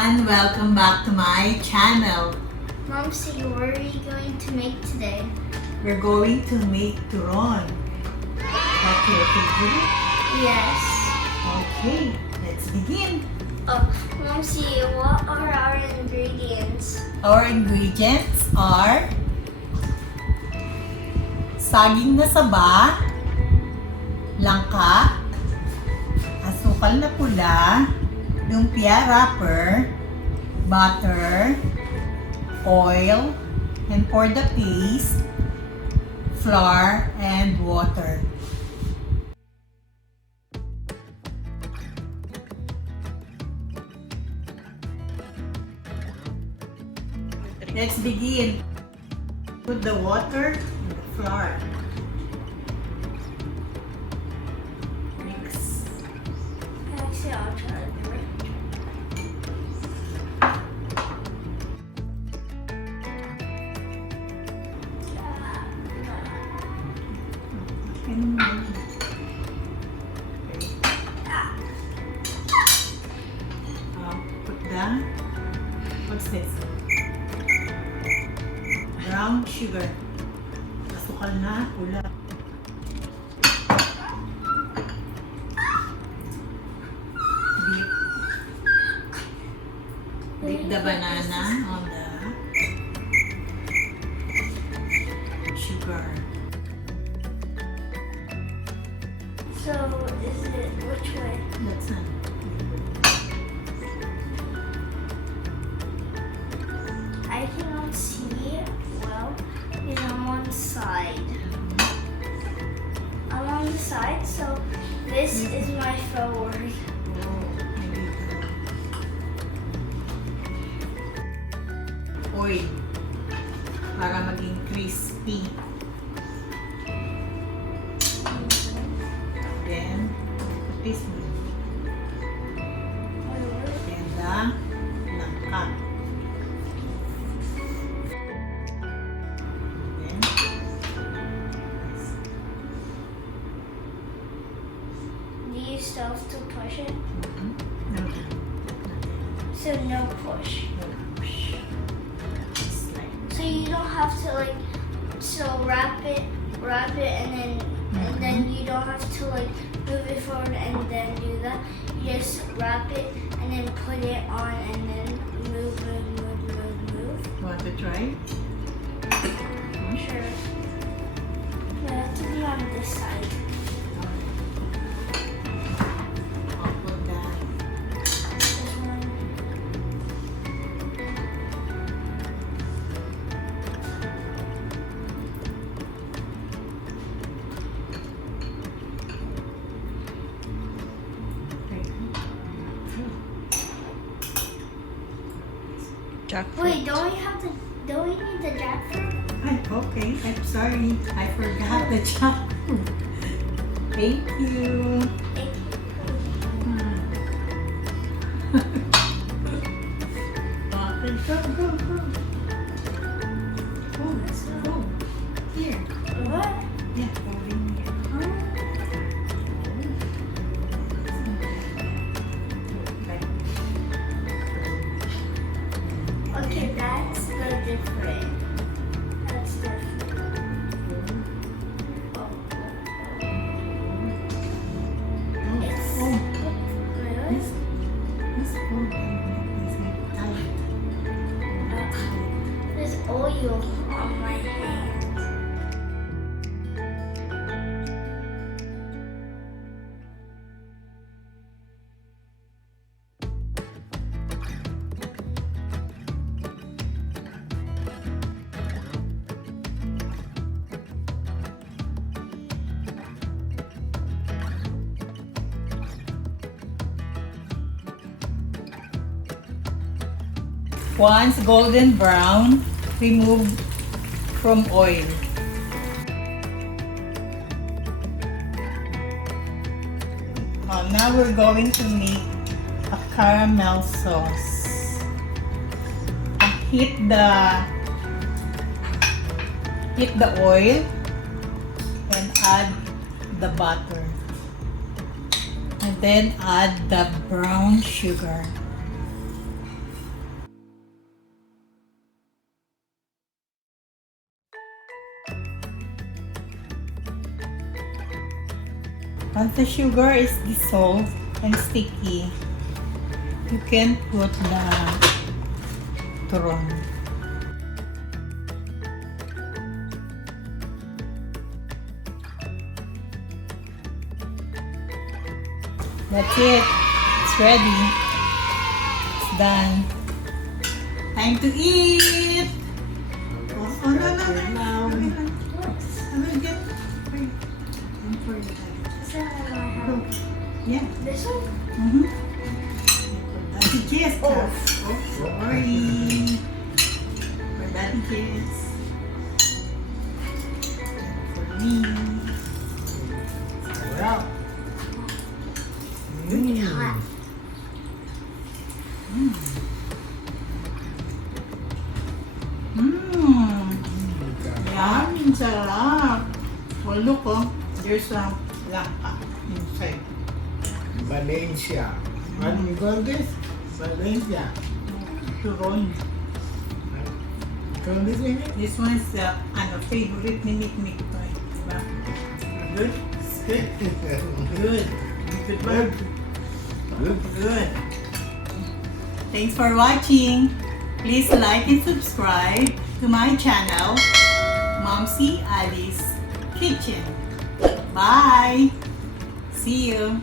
everyone! Welcome back to my channel. Mom, see, what are you going to make today? We're going to make turon. That's your favorite? Yes. Okay, let's begin. Oh, Mom, see, what are our ingredients? Our ingredients are saging na saba, langka, asukal na pula, lumpia wrapper, butter, oil, and for the paste, flour and water. Let's begin. Put the water and the flour. Mix. Actually, I'll try to do it. Put the, what's this? Brown sugar. Asukal na pula. Dip the banana on the sugar. So, is it which way? That's not. I cannot see well because I'm on the side. I'm on the side, so this is my forward. Oil para maging crispy. Then, put this one. And the langka. Then, this. Do you still have to push it? No. So no push. Just like So you don't have to wrap it, and then you don't have to move it forward and then do that. You just wrap it and then put it on and then move. Want to try? Sure. But it has to be on this side. I'll put that. This one. Jackfruit. Wait, don't we need the jackfruit? Okay, I'm sorry. I forgot the jackfruit. Thank you. Go. Go. Here. What? Yeah, go in here. Okay, that's the different. That's different. It's good. This food is like tight. There's oil on my hands. Once golden brown, remove from oil. Now we're going to make a caramel sauce. Heat the oil and add the butter. And then add the brown sugar. Once the sugar is dissolved and sticky, you can put the turon. That's it. It's ready. It's done. Time to eat! Oh, no. I will get... Wait. Don't forget. Yeah. This one? Mm-hmm. Daddy kiss. Oh, sorry. For daddy kiss. For me. Wow. Hot. Yum, sarap. Well, look, oh. There's a Langka inside. Valencia. What do you call this? Valencia. Turon. Call this in it? This one is the favorite ni Nick to. Diba? Good? Good. Good. Good ba? Good. Thanks for watching. Please like and subscribe to my channel, Momsy Alice Kitchen. Bye. See you.